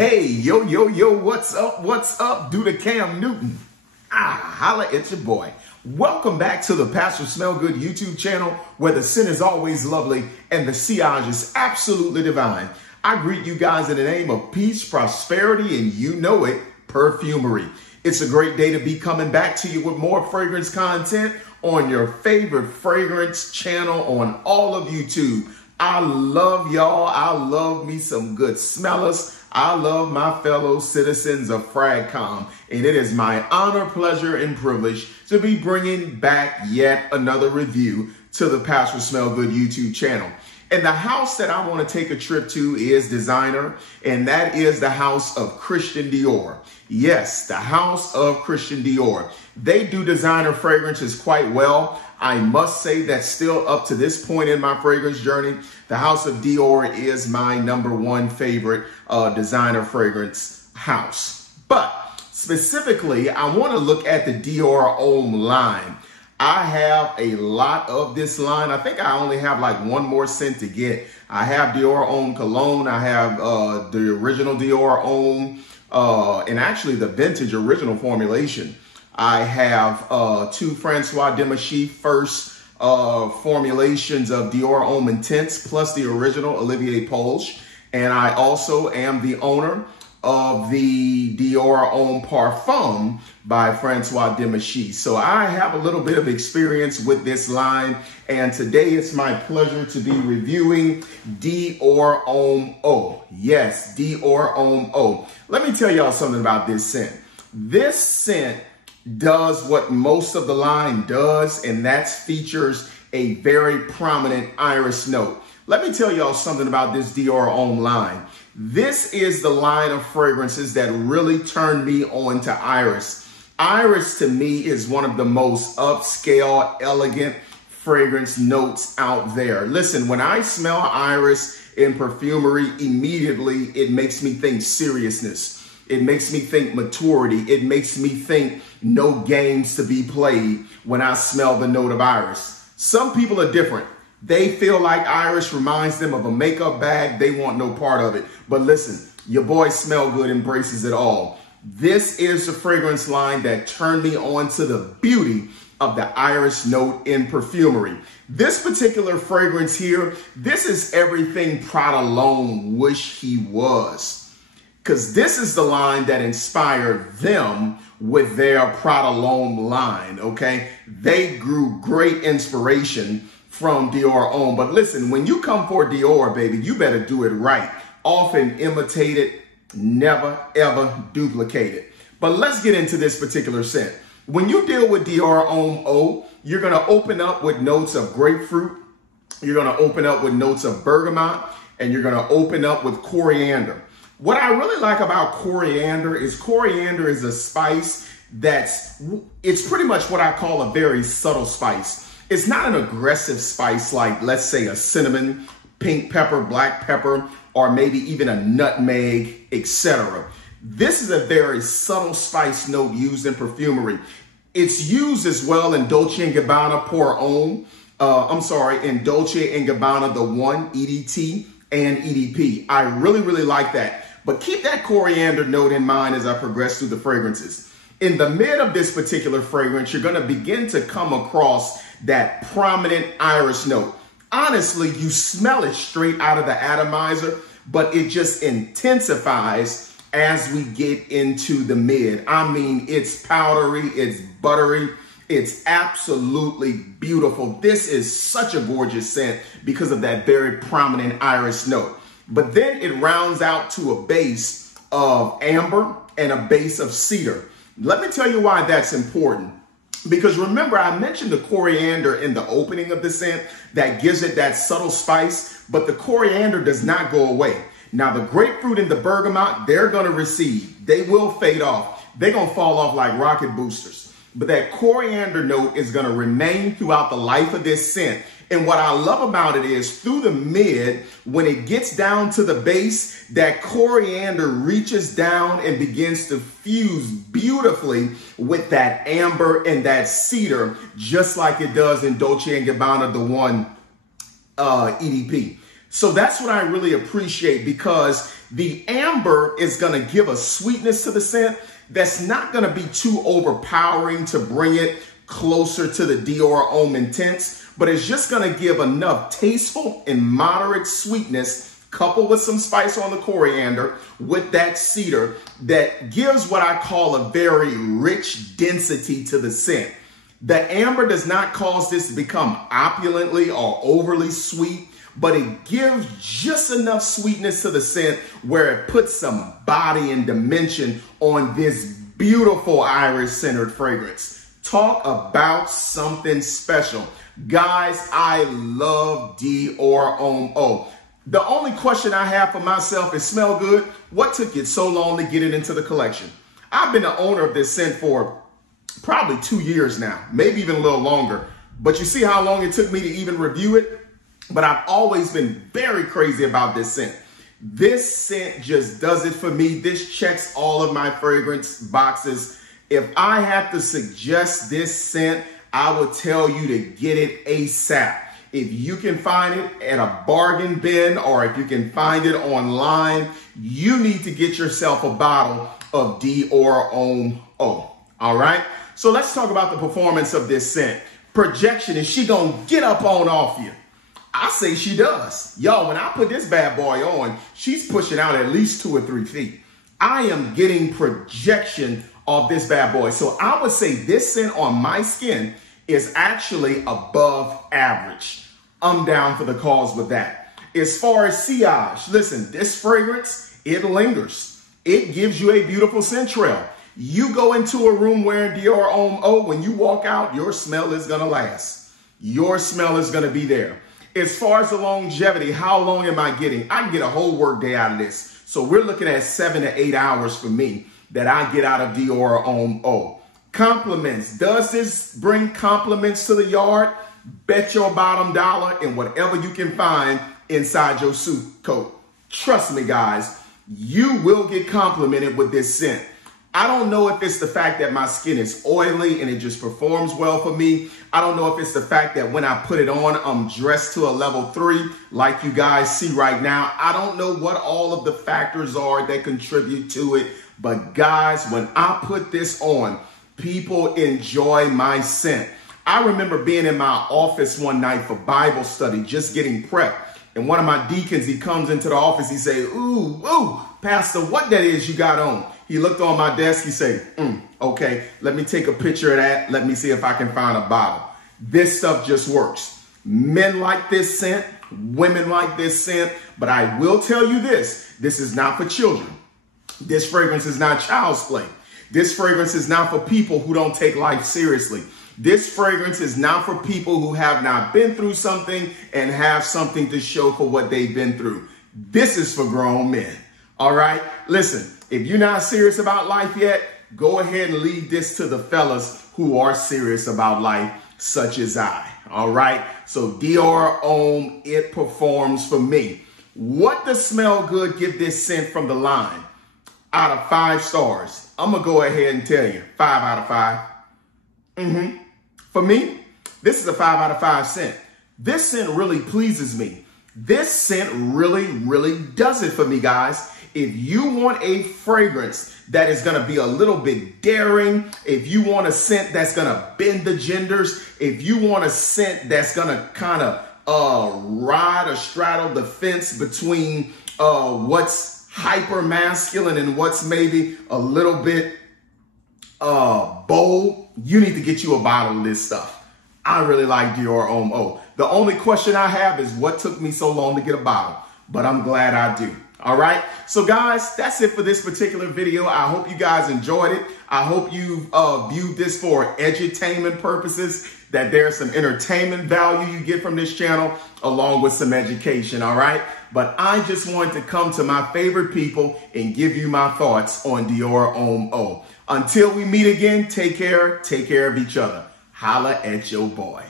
Hey, yo, what's up? Do the Cam Newton. Holla at your boy. Welcome back to the Pastor Smell Good YouTube channel, where the sin is always lovely and the sillage is absolutely divine. I greet you guys in the name of peace, prosperity, and you know it, perfumery. It's a great day to be coming back to you with more fragrance content on your favorite fragrance channel on all of YouTube. I love y'all. I love me some good smellers. I love my fellow citizens of Fragcom, and it is my honor, pleasure, and privilege to be bringing back yet another review to the Pastor Smell Good YouTube channel. And the house that I want to take a trip to is designer, and that is the house of Christian Dior. Yes, the house of Christian Dior. They do designer fragrances quite well. I must say that still up to this point in my fragrance journey, the house of Dior is my #1 favorite designer fragrance house. But specifically, I want to look at the Dior Homme line. I have a lot of this line. I think I only have like one more scent to get. I have Dior Homme Cologne. I have the original Dior Homme and actually the vintage original formulation. I have 2 Francois Demachy first formulations of Dior Homme Intense plus the original Olivier Polge. And I also am the owner of the Dior Homme Parfum by Francois Demachy. So I have a little bit of experience with this line, and today it's my pleasure to be reviewing Dior Homme Eau. Yes, Dior Homme Eau. Let me tell y'all something about this scent. This scent does what most of the line does, and that features a very prominent iris note. Let me tell y'all something about this Dior Homme line. This is the line of fragrances that really turned me on to iris. Iris to me is one of the most upscale, elegant fragrance notes out there. Listen, when I smell iris in perfumery, immediately it makes me think seriousness. It makes me think maturity. It makes me think no games to be played when I smell the note of iris. Some people are different. They feel like iris reminds them of a makeup bag. They want no part of it. But listen, your boy Smell Good embraces it all. This is the fragrance line that turned me on to the beauty of the iris note in perfumery. This particular fragrance here, this is everything Prada L'Homme wish he was. Because this is the line that inspired them with their Prada L'Homme line, okay? They grew great inspiration from Dior Homme. But listen, when you come for Dior, baby, you better do it right. Often imitate it, never, ever duplicate it. But let's get into this particular scent. When you deal with Dior Homme Eau, you're going to open up with notes of grapefruit. You're going to open up with notes of bergamot, and you're going to open up with coriander. What I really like about coriander is a spice it's pretty much what I call a very subtle spice. It's not an aggressive spice like, let's say, a cinnamon, pink pepper, black pepper, or maybe even a nutmeg, etc. This is a very subtle spice note used in perfumery. It's used as well in Dolce & Gabbana Pour Homme. In Dolce & Gabbana, the One, EDT, and EDP. I really like that. But keep that coriander note in mind as I progress through the fragrances. In the mid of this particular fragrance, you're going to begin to come across that prominent iris note. Honestly, you smell it straight out of the atomizer, but it just intensifies as we get into the mid. I mean, it's powdery, it's buttery, it's absolutely beautiful. This is such a gorgeous scent because of that very prominent iris note. But then it rounds out to a base of amber and a base of cedar. Let me tell you why that's important. Because remember, I mentioned the coriander in the opening of the scent that gives it that subtle spice, but the coriander does not go away. Now, the grapefruit and the bergamot, they're going to recede. They will fade off. They're going to fall off like rocket boosters. But that coriander note is going to remain throughout the life of this scent. And what I love about it is through the mid, when it gets down to the base, that coriander reaches down and begins to fuse beautifully with that amber and that cedar, just like it does in Dolce & Gabbana, the One EDP. So that's what I really appreciate, because the amber is going to give a sweetness to the scent that's not going to be too overpowering to bring it closer to the Dior Homme Intense, but it's just going to give enough tasteful and moderate sweetness coupled with some spice on the coriander with that cedar that gives what I call a very rich density to the scent. The amber does not cause this to become opulently or overly sweet, but it gives just enough sweetness to the scent where it puts some body and dimension on this beautiful iris-centered fragrance. Talk about something special. Guys, I love Dior Homme Eau. The only question I have for myself is, smell good? What took you so long to get it into the collection? I've been the owner of this scent for probably 2 years now, maybe even a little longer. But you see how long it took me to even review it? But I've always been very crazy about this scent. This scent just does it for me. This checks all of my fragrance boxes. If I had to suggest this scent, I would tell you to get it ASAP. If you can find it at a bargain bin, or if you can find it online, you need to get yourself a bottle of Dior Homme Eau. All right? So let's talk about the performance of this scent. Projection, is she gonna get up on off you? I say she does. Y'all, when I put this bad boy on, she's pushing out at least 2 or 3 feet. I am getting projection of this bad boy. So I would say this scent on my skin is actually above average. I'm down for the cause with that. As far as sillage, listen, this fragrance, it lingers. It gives you a beautiful scent trail. You go into a room wearing Dior Homme Eau, when you walk out, your smell is gonna last. Your smell is gonna be there. As far as the longevity, how long am I getting? I can get a whole work day out of this. So we're looking at 7 to 8 hours for me that I get out of Dior Homme Eau. Compliments. Does this bring compliments to the yard? Bet your bottom dollar in whatever you can find inside your suit coat. Trust me, guys, you will get complimented with this scent. I don't know if it's the fact that my skin is oily and it just performs well for me. I don't know if it's the fact that when I put it on, I'm dressed to a level 3 like you guys see right now. I don't know what all of the factors are that contribute to it. But guys, when I put this on, people enjoy my scent. I remember being in my office one night for Bible study, just getting prepped. And one of my deacons, he comes into the office, he say, ooh, Pastor, what that is you got on? He looked on my desk, he said, okay, let me take a picture of that. Let me see if I can find a bottle. This stuff just works. Men like this scent, women like this scent, but I will tell you this is not for children. This fragrance is not child's play. This fragrance is not for people who don't take life seriously. This fragrance is not for people who have not been through something and have something to show for what they've been through. This is for grown men. All right? Listen, if you're not serious about life yet, go ahead and leave this to the fellas who are serious about life, such as I. All right? So Dior Homme, it performs for me. What does Smell Good give this scent from the line? Out of 5 stars, I'm going to go ahead and tell you, 5 out of 5. For me, this is a 5 out of 5 scent. This scent really pleases me. This scent really, really does it for me, guys. If you want a fragrance that is going to be a little bit daring, if you want a scent that's going to bend the genders, if you want a scent that's going to kind of ride or straddle the fence between what's hyper masculine and what's maybe a little bit bold, you need to get you a bottle of this stuff. I really like Dior Homme Eau. The only question I have is what took me so long to get a bottle, but I'm glad I do. All right. So guys, that's it for this particular video. I hope you guys enjoyed it. I hope you viewed this for edutainment purposes, that there's some entertainment value you get from this channel along with some education. All right. But I just wanted to come to my favorite people and give you my thoughts on Dior Homme Eau. Until we meet again, take care of each other. Holla at your boy.